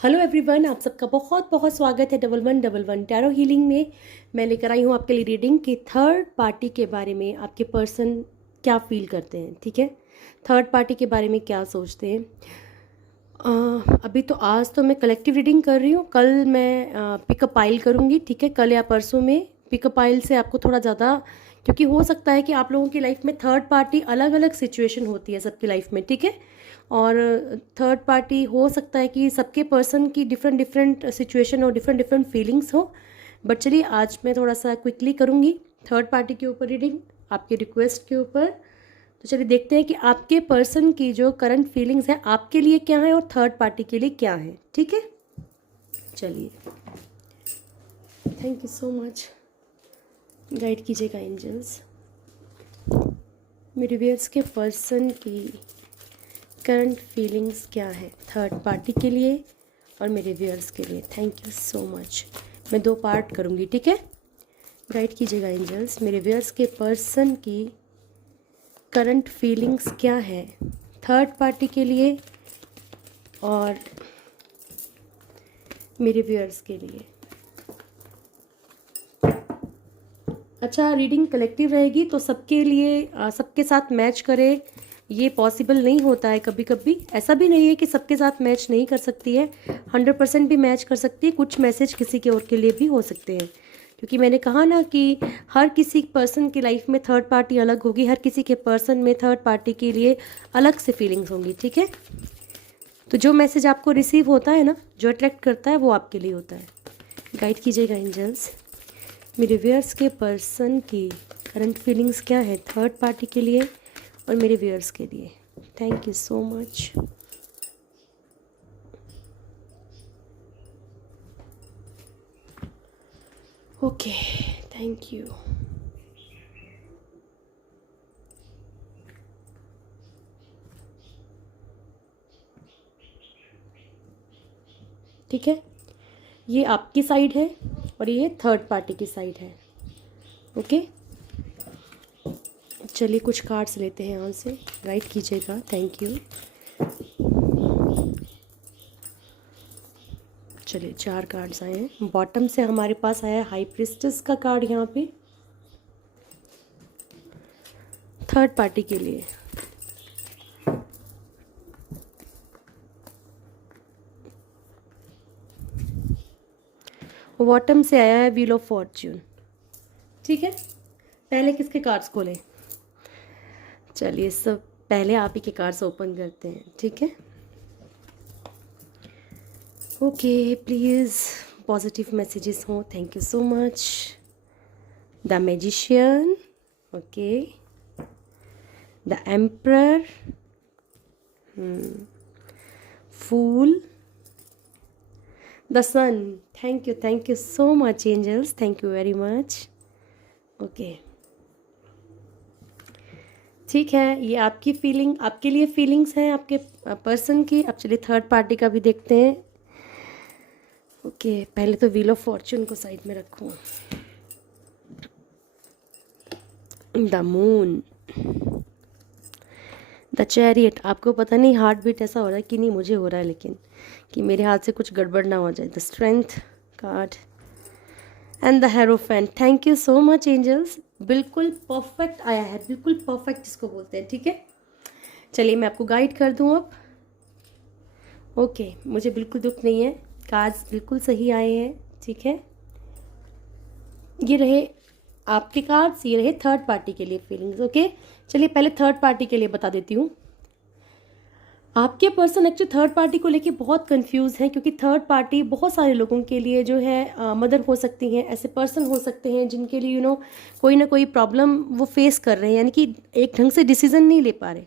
Hello everyone, आप सबका बहुत बहुत स्वागत है 1111 टैरो हीलिंग में। मैं लेकर आई हूँ आपके लिए रीडिंग कि थर्ड पार्टी के बारे में आपके पर्सन क्या फील करते हैं। ठीक है, थर्ड पार्टी के बारे में क्या सोचते हैं। अभी तो आज तो मैं कलेक्टिव रीडिंग कर रही हूँ, कल मैं पिकअप पाइल करूँगी। ठीक है, कल या परसों में पिकअप पाइल से आपको थोड़ा ज़्यादा, क्योंकि हो सकता है कि आप लोगों की लाइफ में थर्ड पार्टी अलग अलग सिचुएशन होती है सबकी लाइफ में। ठीक है, और थर्ड पार्टी हो सकता है कि सबके पर्सन की डिफरेंट डिफरेंट सिचुएशन और डिफरेंट डिफरेंट फीलिंग्स हो। बट चलिए, आज मैं थोड़ा सा क्विकली करूँगी थर्ड पार्टी के ऊपर रीडिंग, आपके रिक्वेस्ट के ऊपर। तो चलिए देखते हैं कि आपके पर्सन की जो करंट फीलिंग्स है आपके लिए क्या है और थर्ड पार्टी के लिए क्या है। ठीक है, चलिए, thank you so much. Guide कीजिएगा एंजल्स, मेरे व्यूअर्स के पर्सन की करंट फीलिंग्स क्या है थर्ड पार्टी के लिए और मेरे व्यूअर्स के लिए। Thank you so much. मैं 2 पार्ट करूँगी। ठीक है, गाइड कीजिएगा एंजल्स, मेरे व्यूअर्स के पर्सन की करंट फीलिंग्स क्या है थर्ड पार्टी के लिए और मेरे व्यूअर्स के लिए। अच्छा, रीडिंग कलेक्टिव रहेगी तो सबके लिए सबके साथ मैच करे ये पॉसिबल नहीं होता है। कभी कभी ऐसा भी नहीं है कि सबके साथ मैच नहीं कर सकती है, 100% भी मैच कर सकती है। कुछ मैसेज किसी के और के लिए भी हो सकते हैं, क्योंकि मैंने कहा ना कि हर किसी पर्सन की लाइफ में थर्ड पार्टी अलग होगी, हर किसी के पर्सन में थर्ड पार्टी के लिए अलग से फीलिंग्स होंगी। ठीक है, तो जो मैसेज आपको रिसीव होता है ना, जो अट्रैक्ट करता है वो आपके लिए होता है। गाइड कीजिएगा एंजल्स, मेरे व्यूअर्स के पर्सन की करंट फीलिंग्स क्या है थर्ड पार्टी के लिए और मेरे व्यूअर्स के लिए। Thank you so much. Okay, thank you. ठीक है, ये आपकी साइड है और ये थर्ड पार्टी की साइड है। ओके, चलिए कुछ कार्ड्स लेते हैं यहाँ से। गाइड कीजिएगा, थैंक यू। चलिए 4 कार्ड्स आए हैं। बॉटम से हमारे पास आया हाई प्रिस्टेस का कार्ड यहाँ पे थर्ड पार्टी के लिए। बॉटम से आया है व्हील ऑफ फॉर्च्यून। ठीक है, पहले किसके कार्ड्स खोलें? चलिए सब पहले आप ही के कार्ड्स ओपन करते हैं। ठीक है, ओके, प्लीज़ पॉजिटिव मैसेजेस हो। Thank you so much. The magician, okay, the emperor, fool, the sun. Thank you so much angels, thank you very much. Okay, ठीक है, ये आपकी फीलिंग, आपके लिए फीलिंग्स हैं आपके पर्सन की। अब चलिए थर्ड पार्टी का भी देखते हैं। ओके, पहले तो व्हील ऑफ फॉर्च्यून को साइड में रखूँ। The moon, the chariot. आपको पता नहीं हार्ट बीट ऐसा हो रहा है कि नहीं, मुझे हो रहा है, लेकिन कि मेरे हाथ से कुछ गड़बड़ ना हो जाए। The strength card and the hierophant. Thank you so much angels, बिल्कुल परफेक्ट आया है, बिल्कुल परफेक्ट इसको बोलते हैं। ठीक है, चलिए मैं आपको गाइड कर दूँ अब। ओके, मुझे बिल्कुल दुख नहीं है, कार्ड्स बिल्कुल सही आए हैं। ठीक है, ये रहे आपके कार्ड्स, ये रहे थर्ड पार्टी के लिए फीलिंग्स। ओके, चलिए पहले थर्ड पार्टी के लिए बता देती हूँ। आपके पर्सन एक्चुअली थर्ड पार्टी को लेके बहुत कंफ्यूज है, क्योंकि थर्ड पार्टी बहुत सारे लोगों के लिए जो है मदर हो सकती हैं, ऐसे पर्सन हो सकते हैं जिनके लिए कोई ना कोई प्रॉब्लम वो फेस कर रहे हैं, यानी कि एक ढंग से डिसीजन नहीं ले पा रहे।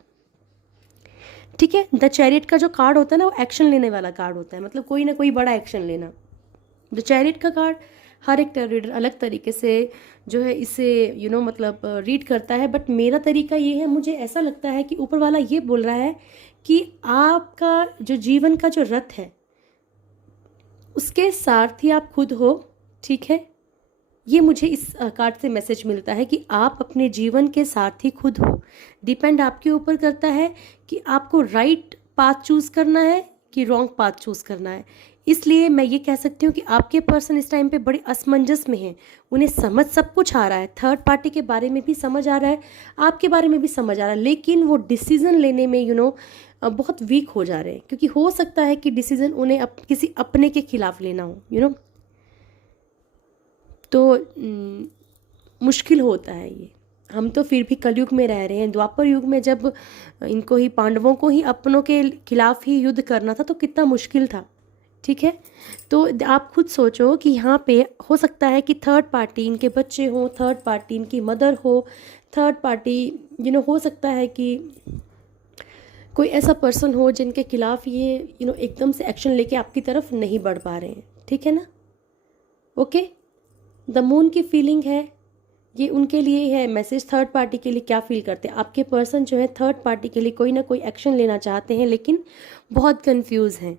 ठीक है, द चैरियट का जो कार्ड होता है ना, वो एक्शन लेने वाला कार्ड होता है, मतलब कोई ना कोई बड़ा एक्शन लेना। द चैरियट का कार्ड हर एक रीडर अलग तरीके से जो है इसे मतलब रीड करता है, बट मेरा तरीका ये है, मुझे ऐसा लगता है कि ऊपर वाला ये बोल रहा है कि आपका जो जीवन का जो रथ है उसके सारथी आप खुद हो। ठीक है, ये मुझे इस कार्ड से मैसेज मिलता है कि आप अपने जीवन के सारथी खुद हो। डिपेंड आपके ऊपर करता है कि आपको राइट पाथ चूज़ करना है कि रॉन्ग पाथ चूज़ करना है। इसलिए मैं ये कह सकती हूँ कि आपके पर्सन इस टाइम पे बड़े असमंजस में हैं। उन्हें समझ सब कुछ आ रहा है, थर्ड पार्टी के बारे में भी समझ आ रहा है, आपके बारे में भी समझ आ रहा है, लेकिन वो डिसीज़न लेने में बहुत वीक हो जा रहे हैं, क्योंकि हो सकता है कि डिसीज़न उन्हें किसी अपने के खिलाफ लेना हो तो मुश्किल होता है ये। हम तो फिर भी कलयुग में रह रहे हैं। द्वापर युग में जब इनको ही, पांडवों को ही अपनों के खिलाफ ही युद्ध करना था तो कितना मुश्किल था। ठीक है, तो आप खुद सोचो कि यहाँ पे हो सकता है कि थर्ड पार्टी इनके बच्चे हो, थर्ड पार्टी इनकी मदर हो, थर्ड पार्टी हो सकता है कि कोई ऐसा पर्सन हो जिनके खिलाफ ये एकदम से एक्शन लेके आपकी तरफ नहीं बढ़ पा रहे हैं। ठीक है ना? ओके, द मून की फीलिंग है, ये उनके लिए है मैसेज। थर्ड पार्टी के लिए क्या फील करते हैं आपके पर्सन जो है, थर्ड पार्टी के लिए कोई ना कोई एक्शन लेना चाहते हैं लेकिन बहुत कंफ्यूज हैं।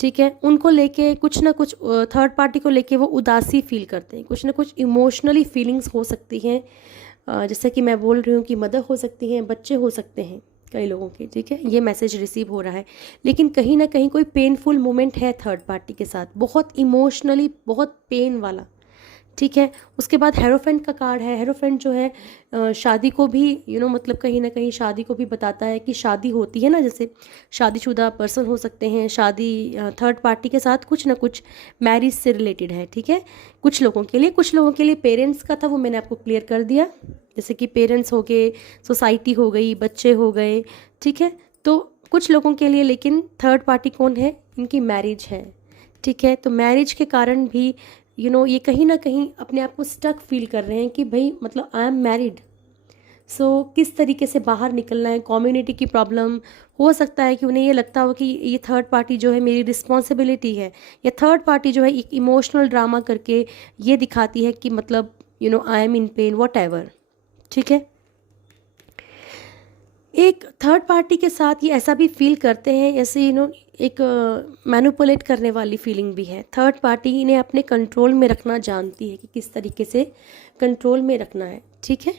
ठीक है, उनको लेके कुछ ना कुछ, थर्ड पार्टी को लेके वो उदासी फील करते हैं, कुछ ना कुछ इमोशनली फीलिंग्स हो सकती हैं। जैसे कि मैं बोल रही हूँ कि मदर हो सकती हैं, बच्चे हो सकते हैं कई लोगों के। ठीक है, ये मैसेज रिसीव हो रहा है, लेकिन कहीं ना कहीं कोई पेनफुल मोमेंट है थर्ड पार्टी के साथ, बहुत इमोशनली, बहुत पेन वाला। ठीक है, उसके बाद हेरोफेंट का कार्ड है। हेरोफेंट जो है शादी को भी मतलब कहीं ना कहीं शादी को भी बताता है कि शादी होती है ना, जैसे शादीशुदा पर्सन हो सकते हैं, शादी थर्ड पार्टी के साथ कुछ ना कुछ मैरिज से रिलेटेड है। ठीक है, कुछ लोगों के लिए पेरेंट्स का था, वो मैंने आपको क्लियर कर दिया, जैसे कि पेरेंट्स हो गए, सोसाइटी हो गई, बच्चे हो गए। ठीक है, तो कुछ लोगों के लिए लेकिन थर्ड पार्टी कौन है, इनकी मैरिज है। ठीक है, तो मैरिज के कारण भी ये कहीं ना कहीं अपने आप को स्टक फील कर रहे हैं कि भाई मतलब आई एम मैरिड, सो किस तरीके से बाहर निकलना है। कम्युनिटी की प्रॉब्लम हो सकता है कि उन्हें ये लगता हो कि ये थर्ड पार्टी जो है मेरी रिस्पॉन्सिबिलिटी है, या थर्ड पार्टी जो है एक इमोशनल ड्रामा करके ये दिखाती है कि मतलब I am in pen, what ever. ठीक है, एक थर्ड पार्टी के साथ ये ऐसा भी फील करते हैं, ऐसे एक मैनिपुलेट करने वाली फीलिंग भी है। थर्ड पार्टी इन्हें अपने कंट्रोल में रखना जानती है कि किस तरीके से कंट्रोल में रखना है। ठीक है,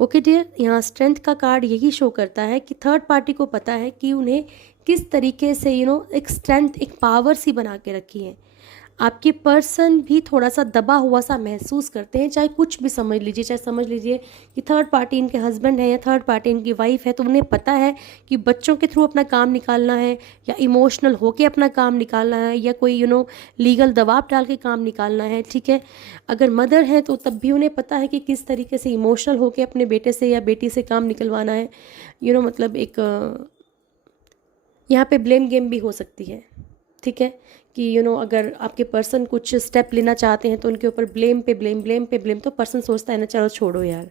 ओके डियर, यहाँ स्ट्रेंथ का कार्ड यही शो करता है कि थर्ड पार्टी को पता है कि उन्हें किस तरीके से एक स्ट्रेंथ, एक पावर सी बना के रखी है। आपके पर्सन भी थोड़ा सा दबा हुआ सा महसूस करते हैं, चाहे कुछ भी समझ लीजिए, चाहे समझ लीजिए कि थर्ड पार्टी इनके हस्बैंड है या थर्ड पार्टी इनकी वाइफ है, तो उन्हें पता है कि बच्चों के थ्रू अपना काम निकालना है, या इमोशनल होके अपना काम निकालना है, या कोई लीगल दबाव डाल के काम निकालना है। ठीक है, अगर मदर है तो तब भी उन्हें पता है कि किस तरीके से इमोशनल होके अपने बेटे से या बेटी से काम निकलवाना है। मतलब एक यहाँ पे ब्लेम गेम भी हो सकती है। ठीक है, कि अगर आपके पर्सन कुछ स्टेप लेना चाहते हैं तो उनके ऊपर ब्लेम पे ब्लेम, ब्लेम पे ब्लेम, तो पर्सन सोचता है ना चलो छोड़ो यार,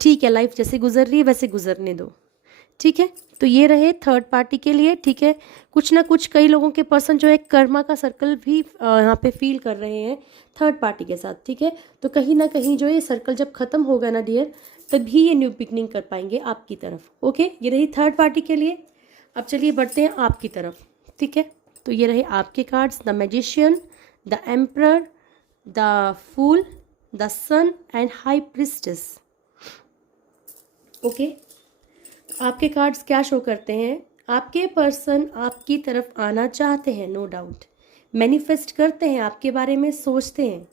ठीक है लाइफ जैसे गुजर रही है वैसे गुजरने दो। ठीक है, तो ये रहे थर्ड पार्टी के लिए। ठीक है, कुछ ना कुछ कई लोगों के पर्सन जो है कर्मा का सर्कल भी यहाँ पे फील कर रहे हैं थर्ड पार्टी के साथ। ठीक है, तो कहीं ना कहीं जो ये सर्कल जब खत्म होगा ना डियर, तभी ये न्यू बिगनिंग कर पाएंगे आपकी तरफ। ओके, ये रही थर्ड पार्टी के लिए। अब चलिए बढ़ते हैं आपकी तरफ। ठीक है, तो ये रहे आपके cards, the magician, the emperor, the fool, the sun and high priestess. Okay, आपके कार्ड्स क्या शो करते हैं? आपके पर्सन आपकी तरफ आना चाहते हैं, नो डाउट, मैनिफेस्ट करते हैं, आपके बारे में सोचते हैं।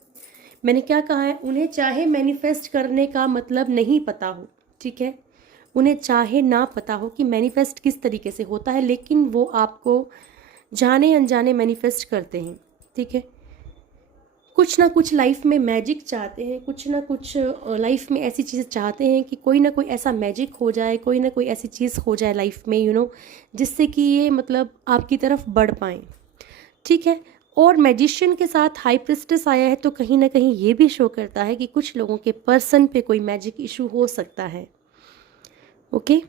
मैंने क्या कहा है, उन्हें चाहे मैनिफेस्ट करने का मतलब नहीं पता हो। ठीक है, उन्हें चाहे ना पता हो कि मैनिफेस्ट किस तरीके से होता है, लेकिन वो आपको जाने अनजाने मैनिफेस्ट करते हैं। ठीक है, कुछ ना कुछ लाइफ में मैजिक चाहते हैं, कुछ ना कुछ लाइफ में ऐसी चीज़ चाहते हैं कि कोई ना कोई ऐसा मैजिक हो जाए, कोई ना कोई ऐसी चीज़ हो जाए लाइफ में जिससे कि ये मतलब आपकी तरफ बढ़ पाएँ। ठीक है, और मैजिशियन के साथ हाई प्रिस्टेस आया है, तो कहीं ना कहीं ये भी शो करता है कि कुछ लोगों के पर्सन पे कोई मैजिक इशू हो सकता है। ओके,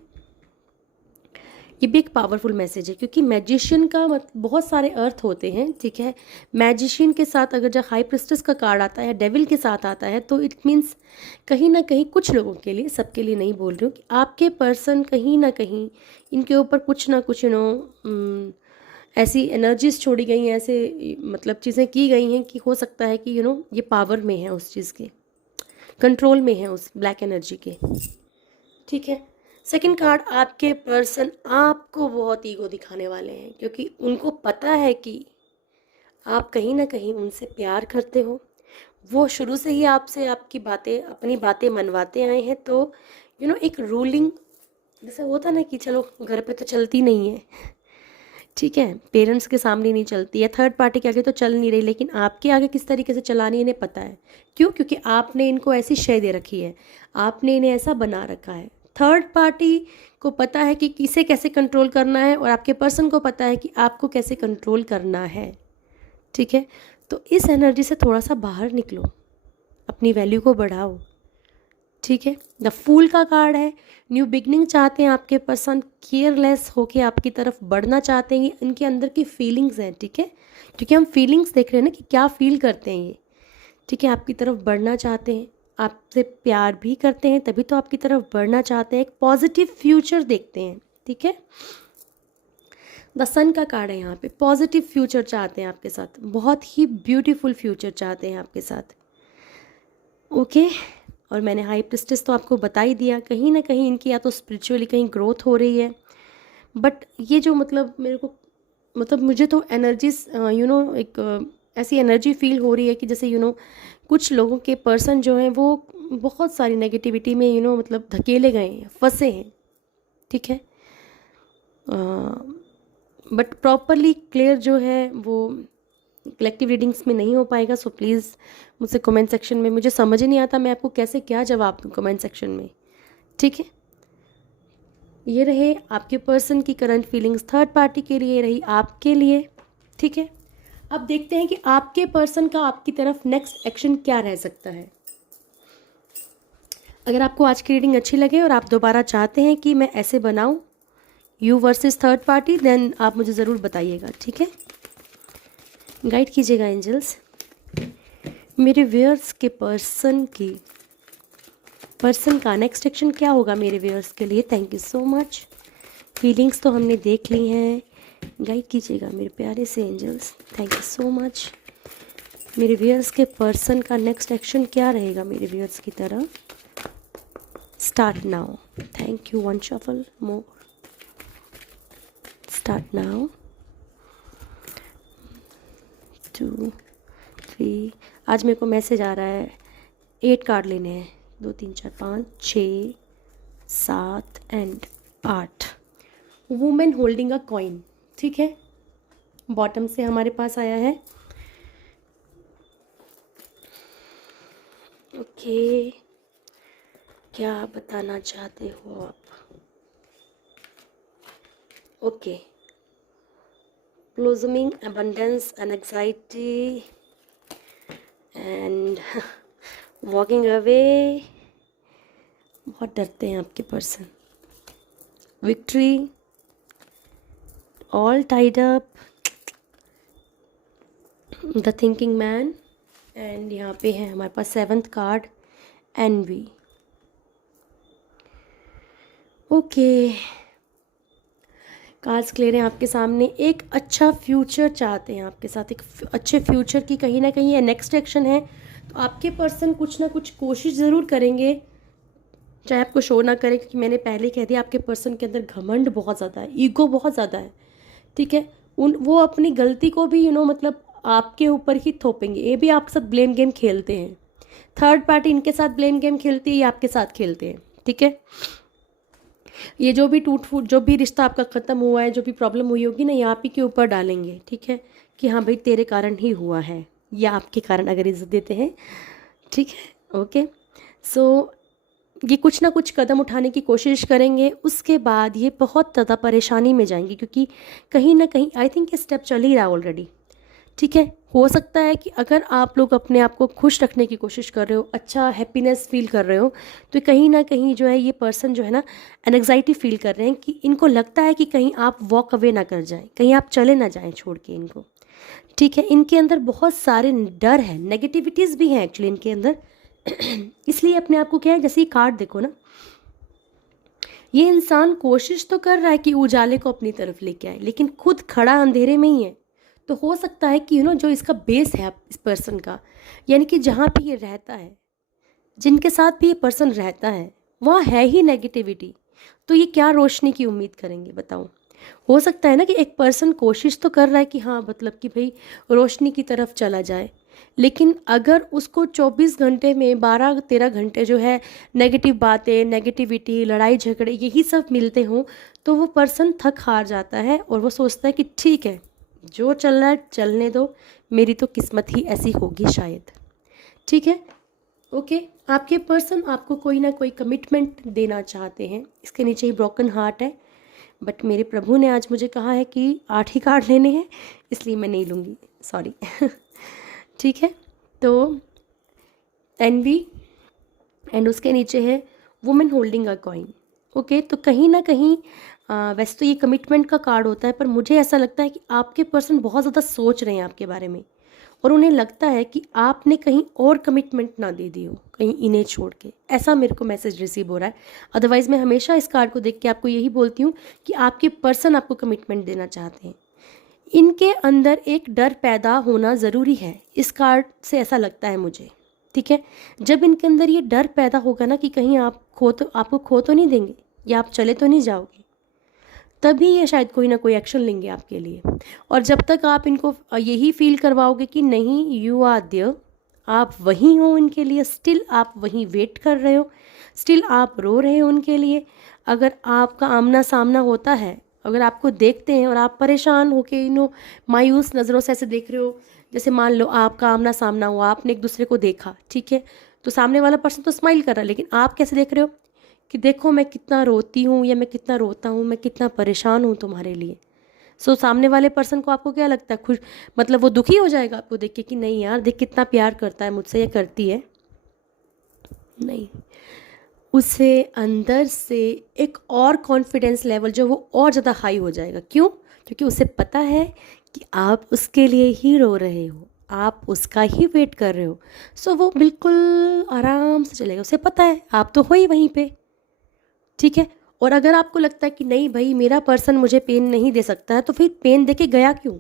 ये भी एक पावरफुल मैसेज है, क्योंकि मैजिशियन का बहुत सारे अर्थ होते हैं। ठीक है, मैजिशियन के साथ अगर जब हाई प्रिस्टेस का कार्ड आता है, डेविल के साथ आता है, तो इट मीन्स कहीं ना कहीं कुछ लोगों के लिए, सबके लिए नहीं बोल रही हूँ, कि आपके पर्सन कहीं ना कहीं इनके ऊपर कुछ ना कुछ ऐसी एनर्जीज छोड़ी गई हैं, ऐसे मतलब चीज़ें की गई हैं कि हो सकता है कि ये पावर में है, उस चीज़ के कंट्रोल में है, उस ब्लैक एनर्जी के। ठीक है, सेकंड कार्ड, आपके पर्सन आपको बहुत ईगो दिखाने वाले हैं, क्योंकि उनको पता है कि आप कहीं ना कहीं उनसे प्यार करते हो। वो शुरू से ही आपसे आपकी बातें, अपनी बातें मनवाते आए हैं। तो एक रूलिंग जैसे होता ना कि चलो घर पे तो चलती नहीं है, ठीक है, पेरेंट्स के सामने नहीं चलती है, थर्ड पार्टी के आगे तो चल नहीं रही, लेकिन आपके आगे किस तरीके से चलानी है इन्हें पता है। क्यों? क्योंकि आपने इनको ऐसी शय दे रखी है, आपने इन्हें ऐसा बना रखा है। थर्ड पार्टी को पता है कि किसे कैसे कंट्रोल करना है, और आपके पर्सन को पता है कि आपको कैसे कंट्रोल करना है, ठीक है। तो इस एनर्जी से थोड़ा सा बाहर निकलो, अपनी वैल्यू को बढ़ाओ, ठीक है। द फूल का कार्ड है, न्यू बिगनिंग चाहते हैं आपके पर्सन, केयरलेस होके आपकी तरफ बढ़ना चाहते हैं, इनके अंदर की फीलिंग्स हैं, ठीक है, क्योंकि हम फीलिंग्स देख रहे हैं ना कि क्या फील करते हैं ये, ठीक है। आपकी तरफ बढ़ना चाहते हैं, आपसे प्यार भी करते हैं, तभी तो आपकी तरफ बढ़ना चाहते हैं, एक पॉजिटिव फ्यूचर देखते हैं, ठीक है। द सन का कार्ड है यहाँ पे, पॉजिटिव फ्यूचर चाहते हैं आपके साथ, बहुत ही ब्यूटीफुल फ्यूचर चाहते हैं आपके साथ, ओके। और मैंने हाई प्रिस्टेस तो आपको बता ही दिया, कहीं ना कहीं इनकी या तो स्पिरिचुअली कहीं ग्रोथ हो रही है, बट ये जो मतलब मेरे को, मतलब मुझे तो एनर्जीज एक ऐसी एनर्जी फील हो रही है कि जैसे कुछ लोगों के पर्सन जो हैं वो बहुत सारी नेगेटिविटी में मतलब धकेले गए हैं, फंसे हैं, ठीक है। बट प्रॉपरली क्लियर जो है वो कलेक्टिव रीडिंग्स में नहीं हो पाएगा। सो प्लीज़ मुझसे कमेंट सेक्शन में, मुझे समझ ही नहीं आता मैं आपको कैसे क्या जवाब दूँ कमेंट सेक्शन में, ठीक है। ये रहे आपके पर्सन की करंट फीलिंग्स थर्ड पार्टी के लिए, रही आपके लिए, ठीक है। अब देखते हैं कि आपके पर्सन का आपकी तरफ नेक्स्ट एक्शन क्या रह सकता है। अगर आपको आज की रीडिंग अच्छी लगे और आप दोबारा चाहते हैं कि मैं ऐसे बनाऊं you versus third party, then आप मुझे ज़रूर बताइएगा, ठीक है। गाइड कीजिएगा एंजल्स, मेरे व्यूअर्स के पर्सन का नेक्स्ट एक्शन क्या होगा मेरे व्यूअर्स के लिए। Thank you so much. Feelings तो हमने देख ली हैं, गाइड कीजिएगा मेरे प्यारे से angels, thank you so much. मेरे व्यूअर्स के पर्सन का नेक्स्ट एक्शन क्या रहेगा मेरे व्यूअर्स की तरह। Start now, thank you, one shuffle more, start now, 2 3। आज मेरे को मैसेज आ रहा है 8 कार्ड लेने हैं, 2 3 4 5 6 7 and 8। Women holding a coin, ठीक है, बॉटम से हमारे पास आया है, ओके। क्या बताना चाहते हो आप? Okay, blossoming abundance and anxiety and walking away, बहुत डरते हैं आपके person, victory, all tied up, the thinking man, and यहाँ पे है हमारे पास 7th card, envy, okay. Cards clear हैं आपके सामने, एक अच्छा फ्यूचर चाहते हैं आपके साथ, एक अच्छे फ्यूचर की कहीं ना कहीं ये नेक्स्ट एक्शन है। तो आपके पर्सन कुछ ना कुछ कोशिश ज़रूर करेंगे, चाहे आपको शो ना करें, क्योंकि मैंने पहले कह दिया आपके पर्सन के अंदर घमंड बहुत ज़्यादा है, ईगो बहुत ज़्यादा है, ठीक है। वो अपनी गलती को भी मतलब आपके ऊपर ही थोपेंगे, ये भी आपके साथ ब्लेम गेम खेलते हैं। थर्ड पार्टी इनके साथ ब्लेम गेम खेलती है, ये आपके साथ खेलते हैं, ठीक है। ये जो भी टूट फूट, जो भी रिश्ता आपका ख़त्म हुआ है, जो भी प्रॉब्लम हुई होगी ना, ये आप ही के ऊपर डालेंगे, ठीक है, कि हाँ भाई तेरे कारण ही हुआ है, या आपके कारण अगर इज्जत देते हैं, ठीक है, ओके। सो ये कुछ ना कुछ कदम उठाने की कोशिश करेंगे, उसके बाद ये बहुत ज़्यादा परेशानी में जाएंगे, क्योंकि कहीं ना कहीं आई थिंक ये स्टेप चल ही रहा है ऑलरेडी, ठीक है। हो सकता है कि अगर आप लोग अपने आप को खुश रखने की कोशिश कर रहे हो, अच्छा हैप्पीनेस फील कर रहे हो, तो कहीं ना कहीं जो है ये पर्सन जो है ना एंग्जाइटी फील कर रहे हैं, कि इनको लगता है कि कहीं आप वॉक अवे ना कर जाएं, कहीं आप चले ना जाएं छोड़ के इनको, ठीक है। इनके अंदर बहुत सारे डर है, नेगेटिविटीज़ भी हैं एक्चुअली इनके अंदर इसलिए अपने आप को क्या है, जैसे ये कार्ड देखो ना, ये इंसान कोशिश तो कर रहा है कि उजाले को अपनी तरफ लेके आए, लेकिन खुद खड़ा अंधेरे में ही है। तो हो सकता है कि जो इसका बेस है इस पर्सन का, यानी कि जहाँ पे ये रहता है, जिनके साथ भी ये पर्सन रहता है, वहाँ है ही नेगेटिविटी। तो ये क्या रोशनी की उम्मीद करेंगे बताओ। हो सकता है ना कि एक पर्सन कोशिश तो कर रहा है कि हाँ मतलब कि भाई रोशनी की तरफ चला जाए, लेकिन अगर उसको 24 घंटे में 12-13 घंटे जो है नेगेटिव बातें, नेगेटिविटी, लड़ाई झगड़े यही सब मिलते हों, तो वो पर्सन थक हार जाता है और वो सोचता है कि ठीक है जो चल रहा है चलने दो, मेरी तो किस्मत ही ऐसी होगी शायद। ठीक है, ओके। आपके पर्सन आपको कोई ना कोई कमिटमेंट देना चाहते हैं, इसके नीचे ही ब्रोकन हार्ट है, बट मेरे प्रभु ने आज मुझे कहा है कि 8 ही कार्ड लेने हैं, इसलिए मैं नहीं लूँगी, सॉरी। ठीक है, तो एनवी एंड उसके नीचे है women holding a coin. Okay, तो कहीं ना कहीं वैसे तो ये कमिटमेंट का कार्ड होता है, पर मुझे ऐसा लगता है कि आपके पर्सन बहुत ज़्यादा सोच रहे हैं आपके बारे में, और उन्हें लगता है कि आपने कहीं और कमिटमेंट ना दे दी हो, कहीं इन्हें छोड़ के, ऐसा मेरे को मैसेज रिसीव हो रहा है। अदरवाइज़ मैं हमेशा इस कार्ड को देख के आपको यही बोलती हूँ कि आपके पर्सन आपको कमिटमेंट देना चाहते हैं। इनके अंदर एक डर पैदा होना ज़रूरी है, इस कार्ड से ऐसा लगता है मुझे। ठीक है, जब इनके अंदर ये डर पैदा होगा ना कि कहीं आपको खो तो नहीं देंगे या आप चले तो नहीं जाओगे, तभी ये शायद कोई ना कोई एक्शन लेंगे आपके लिए। और जब तक आप इनको यही फील करवाओगे कि नहीं यू आर देयर, आप वहीं हो उनके लिए, स्टिल आप वहीं वेट कर रहे हो, स्टिल आप रो रहे हो उनके लिए, अगर आपका आमना सामना होता है, अगर आपको देखते हैं और आप परेशान होके मायूस नज़रों से ऐसे देख रहे हो, जैसे मान लो आपका आमना सामना हुआ, आपने एक दूसरे को देखा, ठीक है, तो सामने वाला पर्सन तो स्माइल कर रहा है, लेकिन आप कैसे देख रहे हो कि देखो मैं कितना रोती हूँ या मैं कितना रोता हूँ, मैं कितना परेशान हूँ तुम्हारे लिए। सो सामने वाले पर्सन को आपको क्या लगता है, खुश मतलब वो दुखी हो जाएगा आपको देख के कि नहीं यार देख कितना प्यार करता है मुझसे या करती है? नहीं, उसे अंदर से एक और कॉन्फिडेंस लेवल जो वो और ज़्यादा हाई हो जाएगा। क्यों? क्योंकि उसे पता है कि आप उसके लिए ही रो रहे हो, आप उसका ही वेट कर रहे हो। सो वो बिल्कुल आराम से चलेगा, उसे पता है आप तो हो ही वहीं पे। ठीक है, और अगर आपको लगता है कि नहीं भाई मेरा पर्सन मुझे पेन नहीं दे सकता है, तो फिर पेन दे के गया क्यों?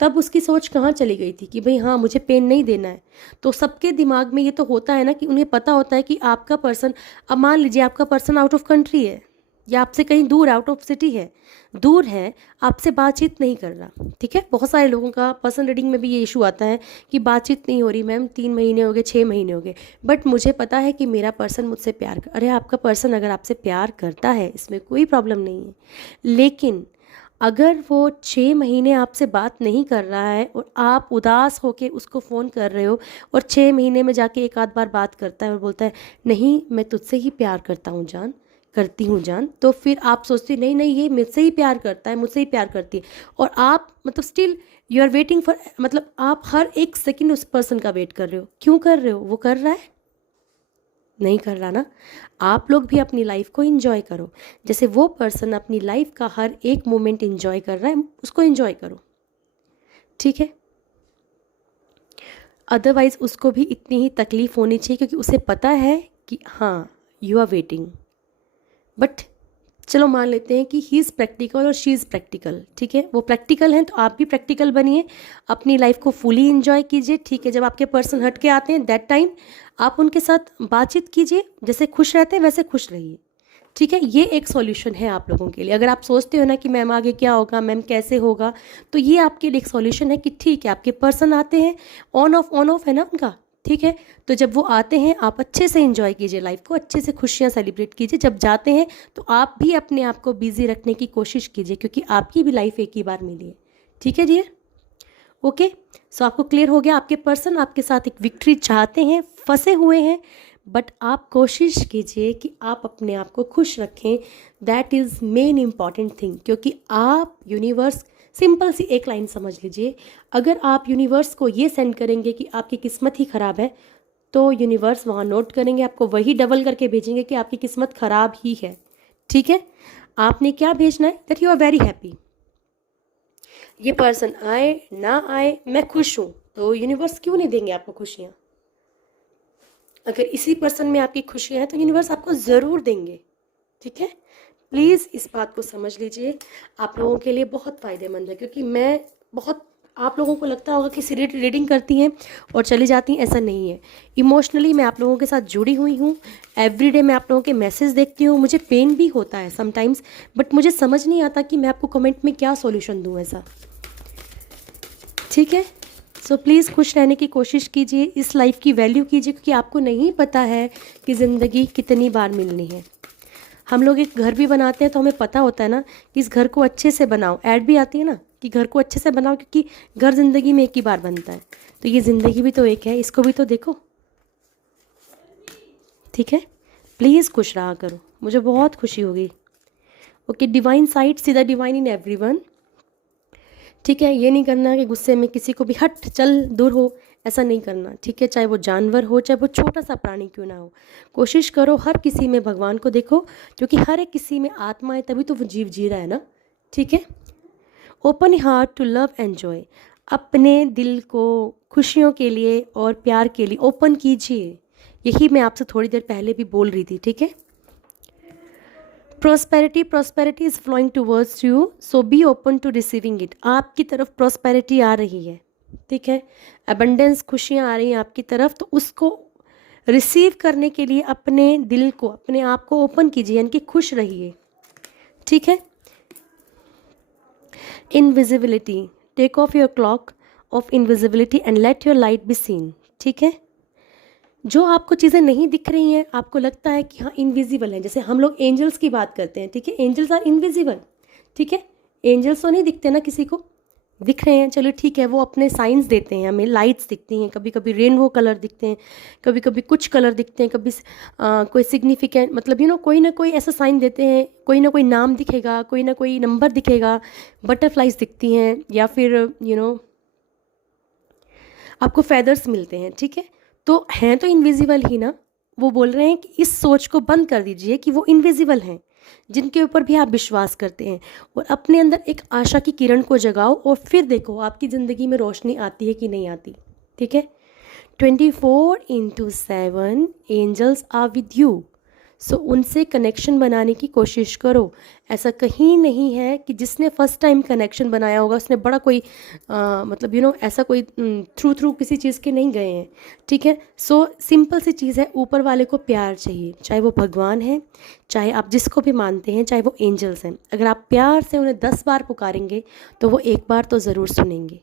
तब उसकी सोच कहाँ चली गई थी कि भाई हाँ मुझे पेन नहीं देना है। तो सबके दिमाग में ये तो होता है ना कि उन्हें पता होता है कि आपका पर्सन, अब मान लीजिए आपका पर्सन आउट ऑफ कंट्री है या आपसे कहीं दूर आउट ऑफ सिटी है, दूर है, आपसे बातचीत नहीं कर रहा। ठीक है, बहुत सारे लोगों का पर्सन रीडिंग में भी ये इशू आता है कि बातचीत नहीं हो रही मैम, 3 महीने हो गए, 6 महीने हो गए, बट मुझे पता है कि मेरा पर्सन मुझसे प्यार कर, अरे आपका पर्सन अगर आपसे प्यार करता है इसमें कोई प्रॉब्लम नहीं है, लेकिन अगर वो 6 महीने आपसे बात नहीं कर रहा है और आप उदास होके उसको फ़ोन कर रहे हो और 6 महीने में जाके एक आध बार बात करता है और बोलता है नहीं मैं तुझसे ही प्यार करता हूँ जान, करती हूँ जान, तो फिर आप सोचते हो नहीं नहीं ये मुझसे ही प्यार करता है, मुझसे ही प्यार करती है, और आप मतलब still you are waiting for, मतलब आप हर एक सेकंड उस पर्सन का वेट कर रहे हो। क्यों कर रहे हो? वो कर रहा है? नहीं कर रहा ना। आप लोग भी अपनी लाइफ को एंजॉय करो, जैसे वो पर्सन अपनी लाइफ का हर एक मोमेंट एंजॉय कर रहा है, उसको एंजॉय करो। ठीक है, अदरवाइज उसको भी इतनी ही तकलीफ होनी चाहिए, क्योंकि उसे पता है कि हाँ यू आर वेटिंग। बट चलो मान लेते हैं कि ही इज़ प्रैक्टिकल और शी इज़ प्रैक्टिकल। ठीक है, वो प्रैक्टिकल हैं तो आप भी प्रैक्टिकल बनिए, अपनी लाइफ को फुली एंजॉय कीजिए। ठीक है, जब आपके पर्सन हट के आते हैं दैट टाइम आप उनके साथ बातचीत कीजिए, जैसे खुश रहते हैं वैसे खुश रहिए। ठीक है, ये एक सॉल्यूशन है आप लोगों के लिए। अगर आप सोचते हो ना कि मैम आगे क्या होगा, मैम कैसे होगा, तो ये आपके लिए एक सॉल्यूशन है कि ठीक है आपके पर्सन आते हैं, ऑन ऑफ है ना उनका। ठीक है, तो जब वो आते हैं आप अच्छे से एंजॉय कीजिए लाइफ को, अच्छे से खुशियाँ सेलिब्रेट कीजिए। जब जाते हैं तो आप भी अपने आप को बिजी रखने की कोशिश कीजिए, क्योंकि आपकी भी लाइफ एक ही बार मिली है। ठीक है डियर, ओके। सो आपको क्लियर हो गया, आपके पर्सन आपके साथ एक विक्ट्री चाहते हैं, फंसे हुए हैं, बट आप कोशिश कीजिए कि आप अपने आप को खुश रखें। That is main important thing, क्योंकि आप यूनिवर्स, सिंपल सी एक लाइन समझ लीजिए, अगर आप यूनिवर्स को ये सेंड करेंगे कि आपकी किस्मत ही ख़राब है, तो यूनिवर्स वहाँ नोट करेंगे, आपको वही डबल करके भेजेंगे कि आपकी किस्मत ख़राब ही है। ठीक है, आपने क्या भेजना है, that you are very happy. ये पर्सन आए ना आए मैं खुश हूँ, तो यूनिवर्स क्यों नहीं देंगे आपको खुशियाँ? अगर इसी पर्सन में आपकी खुशियाँ हैं तो यूनिवर्स आपको ज़रूर देंगे। ठीक है, प्लीज़ इस बात को समझ लीजिए, आप लोगों के लिए बहुत फ़ायदेमंद है, क्योंकि मैं बहुत आप लोगों को लगता होगा कि सिर्फ रीडिंग करती हैं और चली जाती हैं, ऐसा नहीं है। इमोशनली मैं आप लोगों के साथ जुड़ी हुई हूँ। एवरीडे मैं आप लोगों के मैसेज देखती हूँ। मुझे पेन भी होता है समटाइम्स, बट मुझे समझ नहीं आता कि मैं आपको कमेंट में क्या सॉल्यूशन दूँ ऐसा। ठीक है, सो प्लीज़ खुश रहने की कोशिश कीजिए, इस लाइफ की वैल्यू कीजिए, क्योंकि आपको नहीं पता है कि ज़िंदगी कितनी बार मिलनी है। हम लोग एक घर भी बनाते हैं तो हमें पता होता है ना कि इस घर को अच्छे से बनाओ। ऐड भी आती है ना कि घर को अच्छे से बनाओ, क्योंकि घर ज़िंदगी में एक ही बार बनता है। तो ये ज़िंदगी भी तो एक है, इसको भी तो देखो। ठीक है, प्लीज़ खुश रहा करो, मुझे बहुत खुशी होगी। Okay, divine site, see the divine in everyone. ठीक है, ये नहीं करना कि गुस्से में किसी को भी हट चल दूर हो, ऐसा नहीं करना। ठीक है, चाहे वो जानवर हो, चाहे वो छोटा सा प्राणी क्यों ना हो, कोशिश करो हर किसी में भगवान को देखो, क्योंकि हर एक किसी में आत्मा है, तभी तो वो जीव जी रहा है ना। ठीक है, open heart to love and joy. अपने दिल को खुशियों के लिए और प्यार के लिए ओपन कीजिए। यही मैं आपसे थोड़ी देर पहले भी बोल रही थी। ठीक है, prosperity is flowing towards you, so be open to receiving it. आपकी तरफ प्रोस्पेरिटी आ रही है। ठीक है, अबंडेंस, खुशियाँ आ रही हैं आपकी तरफ, तो उसको रिसीव करने के लिए अपने दिल को, अपने आप को ओपन कीजिए, यानी कि खुश रहिए। ठीक है, invisibility, take off your cloak of invisibility and let your light be seen. ठीक है, जो आपको चीज़ें नहीं दिख रही हैं, आपको लगता है कि हाँ इनविजिबल है, जैसे हम लोग एंजल्स की बात करते हैं। ठीक है, एंजल्स आर इनविजिबल। ठीक है, एंजल्स तो नहीं दिखते ना किसी को, दिख रहे हैं, चलो ठीक है, वो अपने साइंस देते हैं हमें, लाइट्स दिखती हैं, कभी कभी रेनबो कलर दिखते हैं, कभी कभी कुछ कलर दिखते हैं, कभी कोई सिग्निफिकेंट, मतलब कोई ना कोई ऐसा साइन देते हैं, कोई ना कोई नाम दिखेगा, कोई ना कोई नंबर दिखेगा, बटरफ्लाइज दिखती हैं, या फिर आपको फेदर्स मिलते हैं। ठीक है, तो हैं तो इनविजिबल ही ना। वो बोल रहे हैं कि इस सोच को बंद कर दीजिए कि वो इनविजिबल हैं, जिनके ऊपर भी आप विश्वास करते हैं, और अपने अंदर एक आशा की किरण को जगाओ, और फिर देखो आपकी ज़िंदगी में रोशनी आती है कि नहीं आती। ठीक है, 24/7 एंजल्स आर विद यू, सो उनसे कनेक्शन बनाने की कोशिश करो। ऐसा कहीं नहीं है कि जिसने फर्स्ट टाइम कनेक्शन बनाया होगा उसने बड़ा कोई मतलब ऐसा कोई थ्रू किसी चीज़ के नहीं गए हैं। ठीक है, सो सिंपल सी चीज़ है, ऊपर वाले को प्यार चाहिए, चाहे वो भगवान है, चाहे आप जिसको भी मानते हैं, चाहे वो एंजल्स हैं। अगर आप प्यार से उन्हें 10 बार पुकारेंगे तो वो एक बार तो ज़रूर सुनेंगे।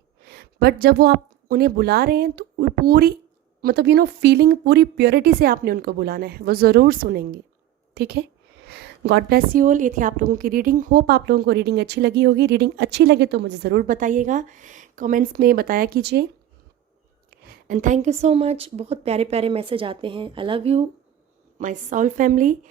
बट जब वो आप उन्हें बुला रहे हैं तो पूरी मतलब फीलिंग, पूरी प्योरिटी से आपने उनको बुलाना है, वो ज़रूर सुनेंगे। ठीक है, गॉड ब्लेस यू ऑल। ये थी आप लोगों की रीडिंग। होप आप लोगों को रीडिंग अच्छी लगी होगी। रीडिंग अच्छी लगे तो मुझे ज़रूर बताइएगा, कमेंट्स में बताया कीजिए। And thank you so much. बहुत प्यारे प्यारे मैसेज आते हैं। I love you my soul family.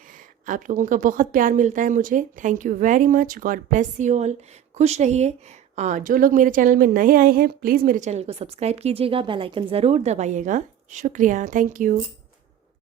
आप लोगों का बहुत प्यार मिलता है मुझे। Thank you very much. God bless you all. खुश रहिए। जो लोग मेरे चैनल में नए आए हैं, प्लीज़ मेरे चैनल को सब्सक्राइब कीजिएगा, बेल आइकन ज़रूर दबाइएगा। शुक्रिया, थैंक यू।